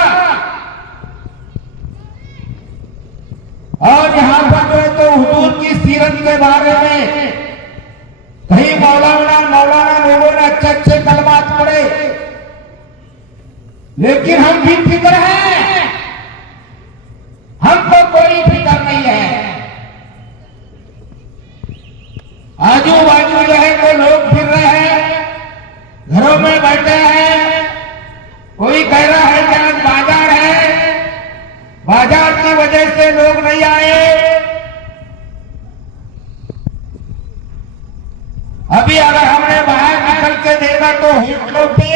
और यहां पर जो है तो हुजूर की सीरत के बारे में कई मौलाना लोगों ने अच्छे कलमात पढ़े, लेकिन हम भी फिक्र हैं, हमको कोई फिक्र नहीं है। आजू बाजू जो है तो लोग फिर रहे हैं, घरों में बैठे हैं, कोई कह रहा है कि आज बाजार है, बाजार की वजह से लोग नहीं आए। अभी अगर हमने बाहर निकल के देखा तो होटलों पे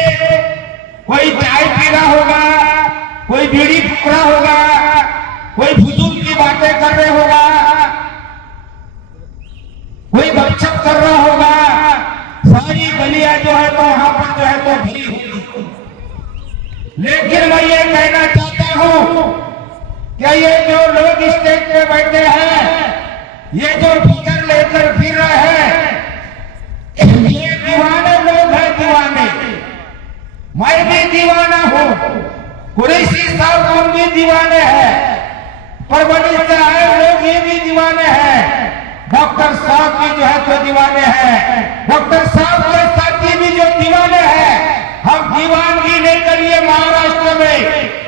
कोई चाय पी रहा होगा, कोई बीड़ी फूक रहा होगा, कोई फजूल की बातें कर रहे होगा, कोई गपशप कर रहा होगा। सारी गलियां जो है तो वहां पर जो है तो भरी होगी। लेकिन मैं ये कहना चाहता हूं कि ये जो लोग स्टेज पे बैठे हैं, ये जो फिगर लेकर फिर रहे हैं, ये दीवाने लोग हैं, दीवाने। मैं भी दीवाना हूं, कुरैशी साहब हम भी दीवाने हैं, परवनी से आए लोग ये भी दीवाने हैं, डॉक्टर साहब भी जो है तो दीवाने हैं, डॉक्टर साहब के साथी भी जो दीवाने हैं। हम दीवानगी लेकर ये महाराष्ट्र में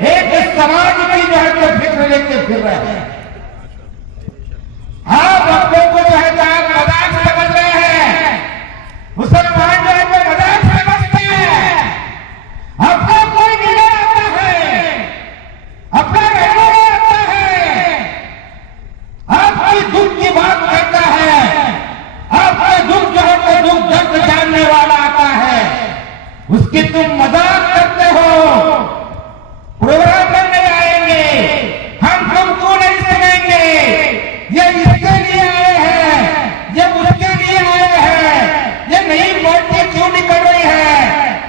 एक समाज की जो है तो फिक्र लेके फिर रहे हैं। आप अपने को जो है तो आप मजाक समझ रहे हैं, मुसलमान जो है तो मजाक समझते हैं। अपना कोई लीडर आता है, अपना रहनुमा आता है, आपकी दुख की बात करता है, आपका दुख जो है तो दुख दर्द जानने वाला आता है, उसकी तुम मजाक करते हो। प्रोग्राम में नहीं आएंगे, हम तुमको नहीं सुनेंगे, ये इसके लिए आए हैं, ये उसके लिए आए हैं, ये नई पार्टी क्यों निकल रही है,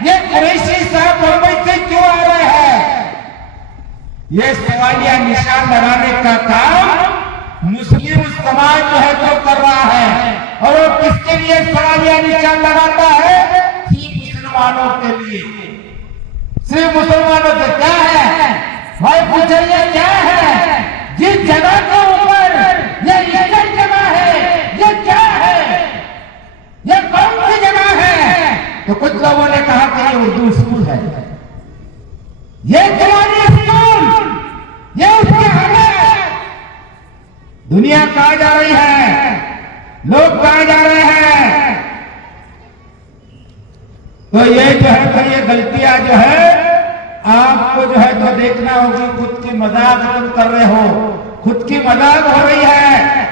ये कुरैशी साहब मुंबई से क्यों आ रहे हैं। ये सवालिया निशान लगाने का काम मुस्लिम समाज जो है तो कर रहा है। और वो किसके लिए सवालिया निशान लगाता है? सिर्फ मुसलमानों के लिए। सिर्फ मुसलमानों से क्या है भाई, पूछिए क्या है? जिस जगह के ऊपर ये जगह है, ये क्या है, ये कौन सी जगह है? तो कुछ लोगों ने कहा कि ये उर्दू स्कूल है, ये जवानी स्कूल, ये उसके आगे। दुनिया कहां जा रही है, लोग कहां जा रहे हैं? तो ये जो है तो ये गलतियां जो है आपको जो है तो देखना होगी। खुद की मजाक तुम कर रहे हो, खुद की मजाक हो रही है,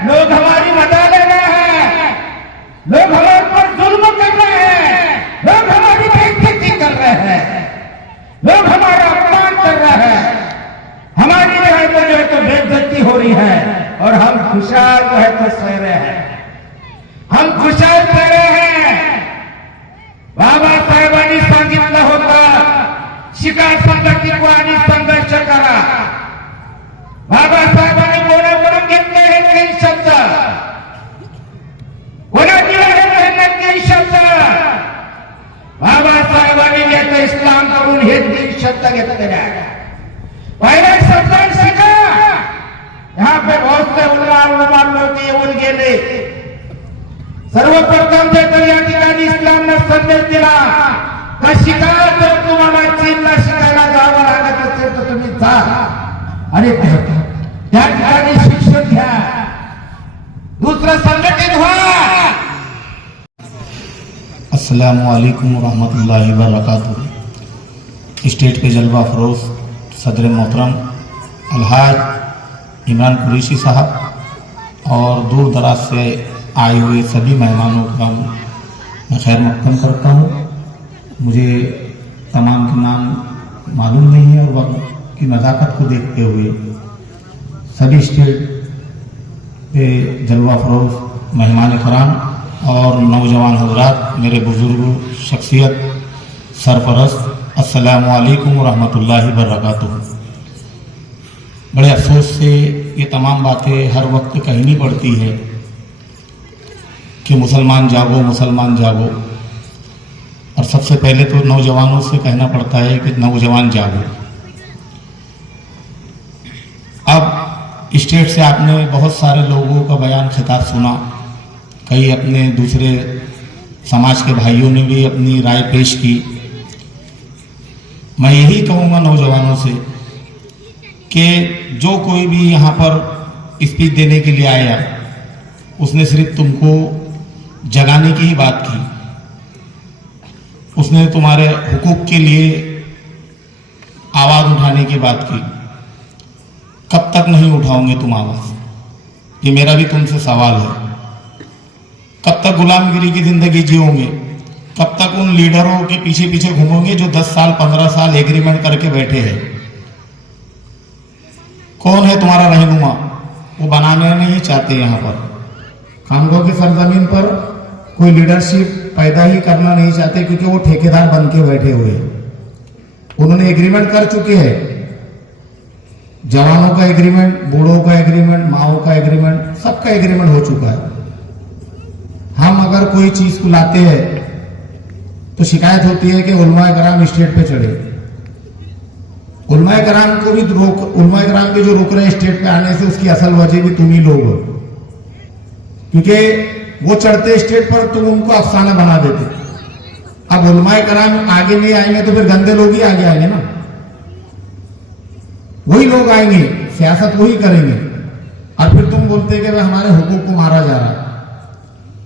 लोग हमारी मजाक ले रहे हैं, लोग हमारे पर जुल्म कर रहे हैं, लोग हमारी बेइज्जती कर रहे हैं, लोग हमारा अपमान कर रहे हैं, हमारी जो है तो बेइज्जती हो रही है। और हम खुशहाल जो है तो सह रहे हैं, हम खुशहाल सह रहे हैं। बाबा साहेबांनी सांगितलं होतं, शिकार संघटनेने संघर्ष करा। बाबासाहेबांनी कोणाकडून घेतले हे 3 शब्द, कोणाकडे हे 3 शब्द बाबासाहेबांनी घेतलं इस्लाम करून हे 3 शब्द घेतलेले आहेत। पहले शब्द शिका। यहाँ पे बहुत से उलमान लोग येऊन गेले। सर्वप्रथम जे तर या ठिकाणी इस्लामने संदेश दिला का शिका, जर तुम्हाला चीनला शिकायला जावं लागत असेल तर तुम्ही जा आणि त्या ठिकाणी शिक्षण घ्या, दुसरं संघटित व्हा। अस्सलामु अलैकुम रहमतुल्लाहि व बरकातुहू। स्टेट के जलवा फरोज सदर मोहतरम अलहाज इमरान कुरैशी साहब और दूर दराज से आए हुए सभी मेहमानों का मैं खैर मकदम करता हूँ। मुझे तमाम के नाम मालूम नहीं है और वक्त की नज़ाकत को देखते हुए सभी स्टेट के जलवा फरोज मेहमान कराम और नौजवान हजरात, मेरे बुजुर्ग शख्सियत सरफरस्त, अस्सलामु अलैकुम रहमतुल्लाहि व बरकातुहू। बड़े अफसोस से ये तमाम बातें हर वक्त कहनी पड़ती है कि मुसलमान जागो, मुसलमान जागो। और सबसे पहले तो नौजवानों से कहना पड़ता है कि नौजवान जागो। अब स्टेट से आपने बहुत सारे लोगों का बयान खिताब सुना, कई अपने दूसरे समाज के भाइयों ने भी अपनी राय पेश की। मैं यही कहूँगा नौजवानों से कि जो कोई भी यहाँ पर स्पीच देने के लिए आया, उसने सिर्फ तुमको जगाने की ही बात की, उसने तुम्हारे हुकूक के लिए आवाज उठाने की बात की। कब तक नहीं उठाओगे तुम आवाज, ये मेरा भी तुमसे सवाल है। कब तक गुलामगिरी की जिंदगी जियोगे? कब तक उन लीडरों के पीछे पीछे घूमोगे जो 10 साल 15 साल एग्रीमेंट करके बैठे हैं? कौन है तुम्हारा रहनुमा? वो बनाने नहीं चाहते। यहाँ पर खामगांव की सरजमीन पर कोई लीडरशिप पैदा ही करना नहीं चाहते, क्योंकि वो ठेकेदार बन के बैठे हुए हैं। उन्होंने एग्रीमेंट कर चुके हैं, जवानों का एग्रीमेंट, बूढ़ों का एग्रीमेंट, माओ का एग्रीमेंट, सबका एग्रीमेंट हो चुका है। हम अगर कोई चीज को लाते हैं तो शिकायत होती है कि उलमाए कराम स्टेट पे चढ़े। उलमाए कराम को भी उलमाए कराम के जो रोक रहे हैं स्टेट पे आने से, उसकी असल वजह भी तुम ही लोग हो, क्योंकि वो चढ़ते स्टेट पर, तुम उनको अफसाना बना देते। अब उलमाए कराम आगे नहीं आएंगे तो फिर गंदे लोग ही आगे आएंगे ना। वही लोग आएंगे, सियासत वही करेंगे, और फिर तुम बोलते कि भाई हमारे हुकूक को मारा जा रहा है।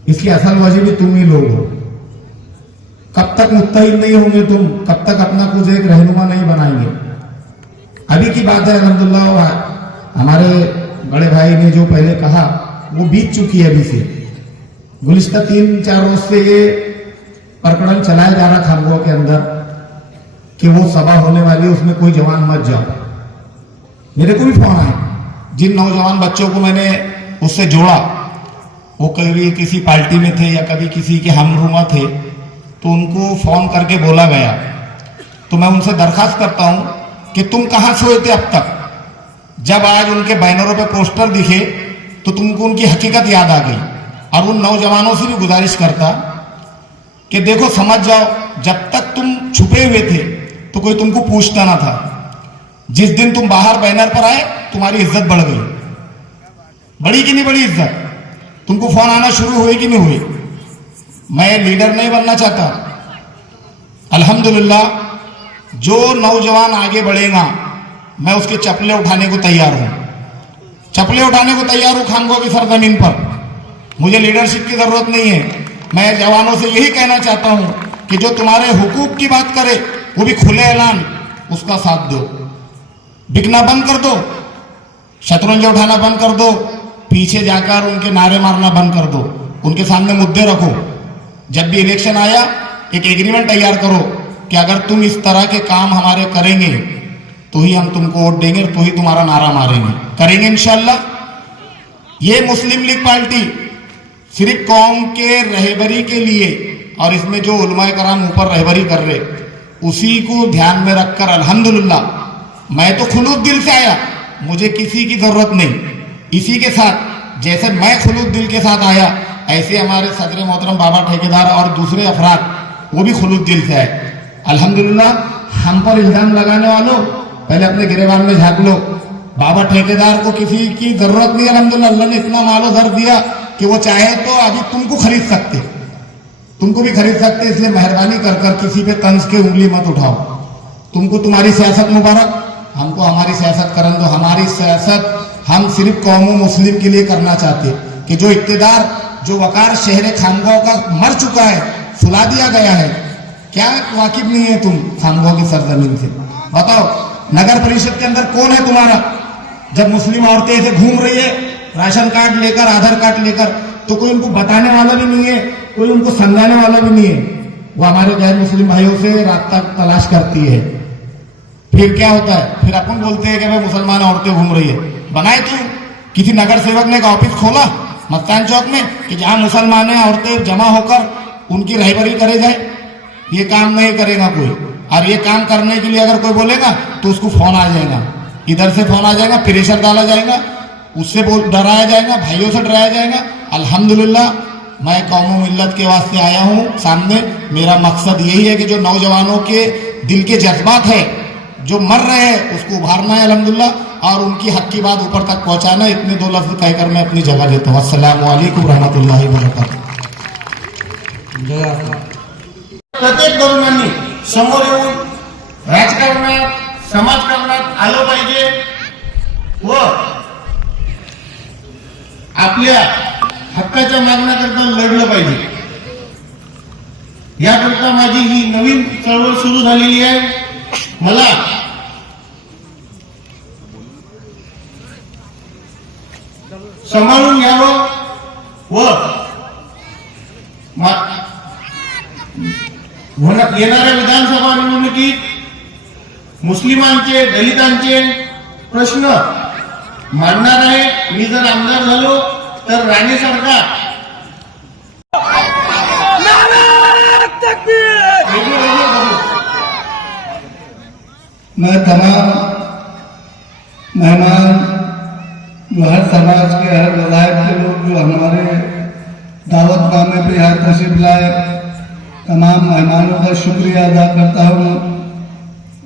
इसकी असल वजह भी तुम ही लोग हो। कब तक मुत्तहिद नहीं होंगे तुम, कब तक अपना कुछ एक रहनुमा नहीं बनाएंगे। अभी की बात है अल्हम्दुलिल्लाह, हमारे बड़े भाई ने जो पहले कहा वो बीत चुकी है अभी से। गुलिस्ता 3-4 रोज से ये प्रकरण चलाया जा रहा खामगांव के अंदर कि वो सभा होने वाली है, उसमें कोई जवान मत जाओ। मेरे को भी फोन आए, जिन नौजवान बच्चों को मैंने उससे जोड़ा, वो कभी किसी पार्टी में थे या कभी किसी के हमरुमा थे, तो उनको फोन करके बोला गया। तो मैं उनसे दरखास्त करता हूं कि तुम कहां सोए थे अब तक? जब आज उनके बैनरों पे पोस्टर दिखे तो तुमको उनकी हकीकत याद आ गई। और उन नौजवानों से भी गुजारिश करता कि देखो समझ जाओ, जब तक तुम छुपे हुए थे तो कोई तुमको पूछता ना था। जिस दिन तुम बाहर बैनर पर आए तुम्हारी इज्जत बढ़ गई। बड़ी कि नहीं बड़ी इज्जत? तुमको फोन आना शुरू हुई कि नहीं हुई? मैं लीडर नहीं बनना चाहता। अल्हम्दुलिल्लाह जो नौजवान आगे बढ़ेगा मैं उसके चप्पलें उठाने को तैयार हूं, चप्पलें उठाने को तैयार हूं खामगांव की सरजमीन पर। मुझे लीडरशिप की जरूरत नहीं है। मैं जवानों से यही कहना चाहता हूं कि जो तुम्हारे हुकूक की बात करे वो भी खुले ऐलान उसका साथ दो। बिकना बंद कर दो, शतरंज उठाना बंद कर दो, पीछे जाकर उनके नारे मारना बंद कर दो, उनके सामने मुद्दे रखो। जब भी इलेक्शन आया एक एग्रीमेंट तैयार करो कि अगर तुम इस तरह के काम हमारे करेंगे तो ही हम तुमको वोट देंगे, तो ही तुम्हारा नारा मारेंगे। करेंगे इंशाल्लाह। ये मुस्लिम लीग पार्टी सिर्फ कौम के रहबरी के लिए, और इसमें जो उलमाए कराम ऊपर रहबरी कर रहे, उसी को ध्यान में रखकर अल्हम्दुलिल्लाह मैं तो खुलूस दिल से आया, मुझे किसी की जरूरत नहीं। इसी के साथ जैसे मैं खुलूस दिल के साथ आया, ऐसे हमारे सदर मोहतरम बाबा ठेकेदार और दूसरे अफराद वो भी खुलूस दिल से आए। अल्हम्दुलिल्लाह हम पर इल्जाम लगाने वालों पहले अपने गिरेबान में झांक लो। बाबा ठेकेदार को किसी की जरूरत नहीं। अल्हम्दुलिल्लाह अल्लाह ने इतना मालो दर दिया कि वो चाहे तो अभी तुमको खरीद सकते, तुमको भी खरीद सकते। इसलिए मेहरबानी कर कर किसी पे तंज के उंगली मत उठाओ। तुमको तुम्हारी सियासत मुबारक, हमको हमारी सियासत करन दो। हमारी सियासत हम सिर्फ कौम मुस्लिम के लिए करना चाहते कि जो इक्तदार, जो वकार शहर खामगांव का मर चुका है, सुला दिया गया है। क्या वाकिफ नहीं है तुम खामगांव की सरजमीन से? बताओ नगर परिषद के अंदर कौन है तुम्हारा? जब मुस्लिम औरतें ऐसे घूम रही है राशन कार्ड लेकर, आधार कार्ड लेकर, तो कोई उनको बताने वाला भी नहीं है, कोई उनको समझाने वाला भी नहीं है। वो हमारे गैर मुस्लिम भाइयों से रास्ता तलाश करती है। फिर क्या होता है? फिर अपन बोलते हैं कि भाई मुसलमान औरतें घूम रही है। बनाए क्यों? किसी नगर सेवक ने एक ऑफिस खोला मस्तान चौक में कि जहां मुसलमान औरतें जमा होकर उनकी रहबरी करे जाए? ये काम नहीं करेगा कोई। और ये काम करने के लिए अगर कोई बोलेगा तो उसको फोन आ जाएगा, इधर से फोन आ जाएगा, प्रेशर डाला जाएगा, उससे डराया जाएगा, भाइयों से डराया जाएगा। अल्हम्दुलिल्लाह मैं कौम मिल्लत के वास्ते आया हूं सामने। मेरा मकसद यही है कि जो नौजवानों के दिल के जज्बात है, जो मर रहे हैं, उसको उभारना है अल्हम्दुलिल्लाह, और उनकी हक की बात ऊपर तक पहुंचाना है। इतने 2 लफ्ज कहकर मैं अपनी जगह देता हूँ। अस्सलामु अलैकुम रहमतुल्लाहि व बरकातुहू। प्रत्येक तरुणांनी समोर येऊन राजकारणात, समाजकारणात आलं पाहिजे व आपल्या हक्काच्या मागण्याकरता लढलं पाहिजे। याकरता माझी ही नवीन चळवळ सुरू झालेली आहे। मला सांभाळून घ्यावं व येणाऱ्या विधानसभा निवडणुकीत मुस्लिमांचे, दलितांचे प्रश्न मांडणार आहे। मी जर आमदार झालो तर राणेसारखा मैं तमाम मेहमान, जो हर समाज के, हर मज़ाहिब के लोग जो हमारे दावतनामे पे यहाँ तशरीफ लाए, तमाम मेहमानों का शुक्रिया अदा करता हूँ।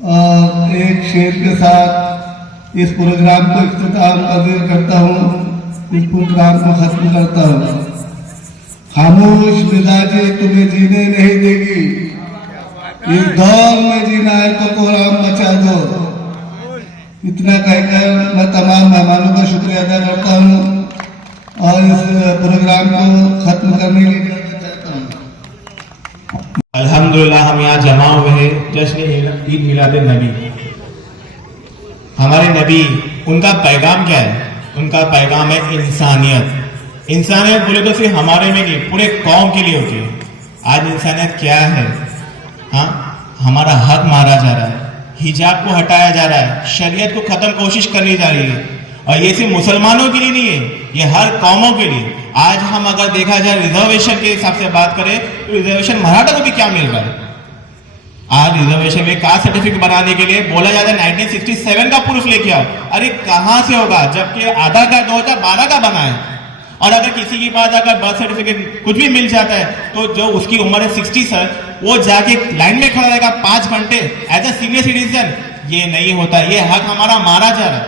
और एक शेर के साथ इस प्रोग्राम को इख्तिताम करता हूँ, इस प्रोग्राम को खत्म करता हूँ। खामोश मिजाजे तुम्हें जीने नहीं देगी, इस दौर में जीना है तो कोहराम मचा दो। इतना कहकर मैं तमाम मेहमानों का शुक्रिया अदा करता हूँ और इस प्रोग्राम को खत्म करने के लिए चाहता हूँ। अल्हम्दुलिल्लाह हम यहाँ जमा हुए हैं जश्न ईद मिलाद नबी। हमारे नबी, उनका पैगाम क्या है? उनका पैगाम है इंसानियत। इंसानियत बोले तो सिर्फ हमारे में नहीं, पूरे कौम के लिए होती है। आज इंसानियत क्या है? हाँ, हमारा हक मारा जा रहा है, हिजाब को हटाया जा रहा है, शरीयत को खत्म कोशिश करनी जा रही है। और ये सिर्फ मुसलमानों के लिए नहीं है, ये हर कौमों के लिए। आज हम अगर देखा जाए रिजर्वेशन के हिसाब से बात करें तो रिजर्वेशन मराठा को भी क्या मिल रहा है? आज रिजर्वेशन में कास्ट सर्टिफिकेट बनाने के लिए बोला जाता है 1967 का प्रूफ लेके आओ। अरे कहां से होगा, जबकि आधार कार्ड 2012 का बना है। और अगर किसी के पास अगर बर्थ सर्टिफिकेट कुछ भी मिल जाता है तो जो उसकी उम्र है 60 सर, वो जाके लाइन में खड़ा रहेगा 5 घंटे एज अ सीनियर सिटीजन। ये नहीं होता, ये हक हमारा मारा जा रहा है।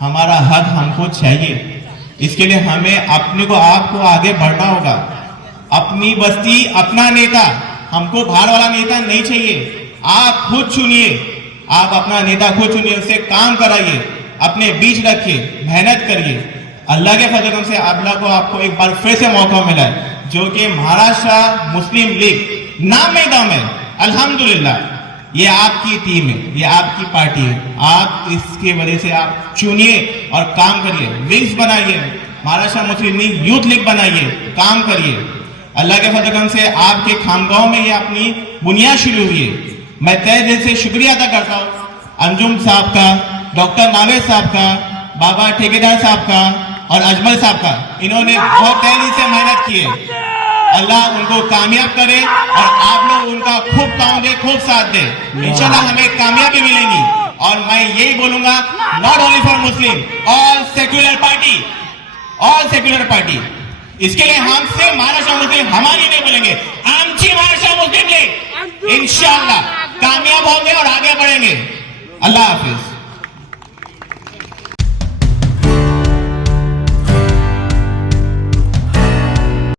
हमारा हक हमको चाहिए, इसके लिए हमें अपने को आपको आगे बढ़ना होगा। अपनी बस्ती अपना नेता, हमको बाहर वाला नेता नहीं चाहिए। आप खुद चुनिए, आप अपना नेता खुद चुनिए, उससे काम कराइए, अपने बीच रखिए, मेहनत करिए। अल्लाह के फजल से अल्लाह को आपको एक बार फिर से मौका मिला है, जो कि महाराष्ट्र मुस्लिम लीग नाम में दम है। अल्हम्दुलिल्लाह ये आपकी टीम है, ये आपकी पार्टी है। आप इसके वजह से आप चुनिए और काम करिए, विंग्स बनाइए, Maharashtra Muslim league youth league बनाइए, काम करिए। अल्लाह के फजल से आपके खामगांव में ये अपनी बुनियाद शुरू हुई है। मैं तहे दिल से शुक्रिया अदा करता हूँ अंजुम साहब का, डॉक्टर नावेद साहब का, बाबा ठेकेदार साहब का और अजमल साहब का। इन्होंने बहुत तहे दिल से मेहनत की है। अल्लाह उनको कामयाब करे और आप लोग उनका खूब काम दे, खूब साथ दे। इंशाल्लाह हमें कामयाबी मिलेगी। और मैं यही बोलूंगा, not only for Muslim, all secular party, all secular party. इसके लिए हम सिर्फ महाराष्ट्र मुस्लिम हमारी नहीं बोलेंगे, आमची महाराष्ट्र मुस्लिम लीग इंशाल्लाह कामयाब होंगे और आगे बढ़ेंगे। अल्लाह हाफिज।